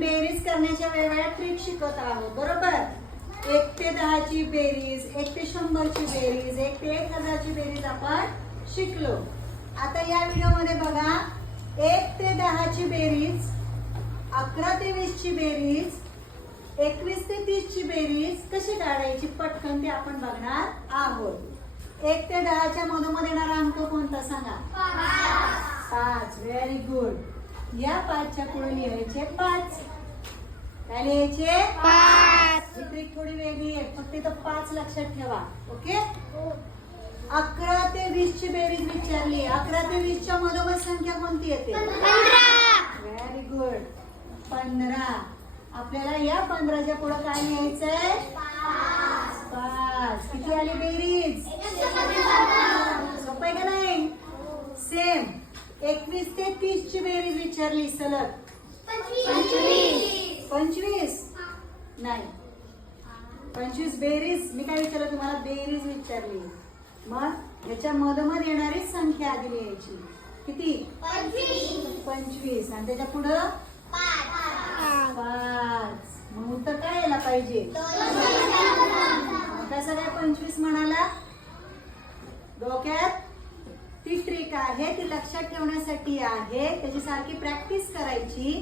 बेरीज करण्याच्या वेगवेगळ्या ट्रिक शिकत आहोत बरोबर? एक ते दहाची बेरीज एक ते शंभरची बेरीज एक ते एक हजारची बेरीज आपण शिकलो. आता या व्हिडिओमध्ये बघा एक ते दहाची बेरीज अकरा ते वीस ची बेरीज एकवीस ते तीस ची बेरीज कशी काढायची पटकन ती आपण बघणार आहोत. एक ते दहाच्या मधोमध येणारा अंक कोणता सांगा? पाच. व्हेरी गुड या पाचच्या पुढे लिहायचे पाच. काय लिहायचे? पाच. ही ट्रिक थोडी वेगळी आहे. फक्त इथं पाच लक्षात ठेवा. ओके? अकरा ते वीस ची बेरीज विचारली. अकरा ते वीस च्या मधोमध संख्या कोणती येते? व्हेरी गुड पंधरा. आपल्याला या पंधराच्या पुढे काय लिहायचंय? पाच. किती आली बेरीज सोपं आहे का नाही सेम एकवीस ते तीस ची बेरीज विचारली सलग पंचवीस नाही. पंचवीस बेरीज. मी काय विचारलं तुम्हाला? बेरीज विचारली. मग याच्या मधोमध येणारी संख्या आधी लिहायची. किती? पंचवीस. आणि त्याच्या पुढं? पाच. मग उत्तर काय यायला पाहिजे? कसं काय पंचवीस म्हणाला डोक्यात ती ट्रिक आहे ती लक्षात ठेवण्यासाठी आहे. त्याची सारखी प्रॅक्टिस करायची.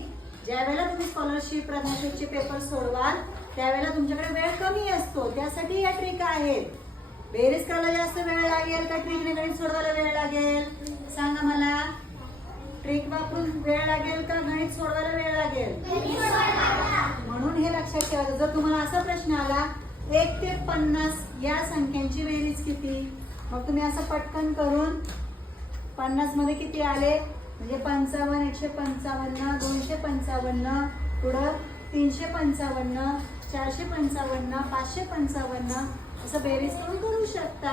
ज्या वेळेला तुम्ही स्कॉलरशिप प्रज्ञापेक्षे पेपर सोडवाल त्यावेळेला तुमच्याकडे वेळ कमी असतो. त्यासाठी या ट्रिक आहेत. बेरीज करायला जास्त वेळ लागेल का ट्रिकने गणित सोडवायला वेळ लागेल? सांगा मला. ट्रिक वापरून वेळ लागेल का गणित सोडवायला वेळ लागेल? म्हणून हे लक्षात ठेवायचं जर तुम्हाला असा प्रश्न आला एक ते पन्नास या संख्यांची बेरीज किती? मग तुम्ही असं पटकन करून पन्नासमध्ये किती आले? म्हणजे पंचावन्न एकशे पंचावन्न दोनशे पंचावन्न पुढं तीनशे पंचावन्न चारशे पंचावन्न पाचशे पंचावन्न असं बेरीज करून करू शकता.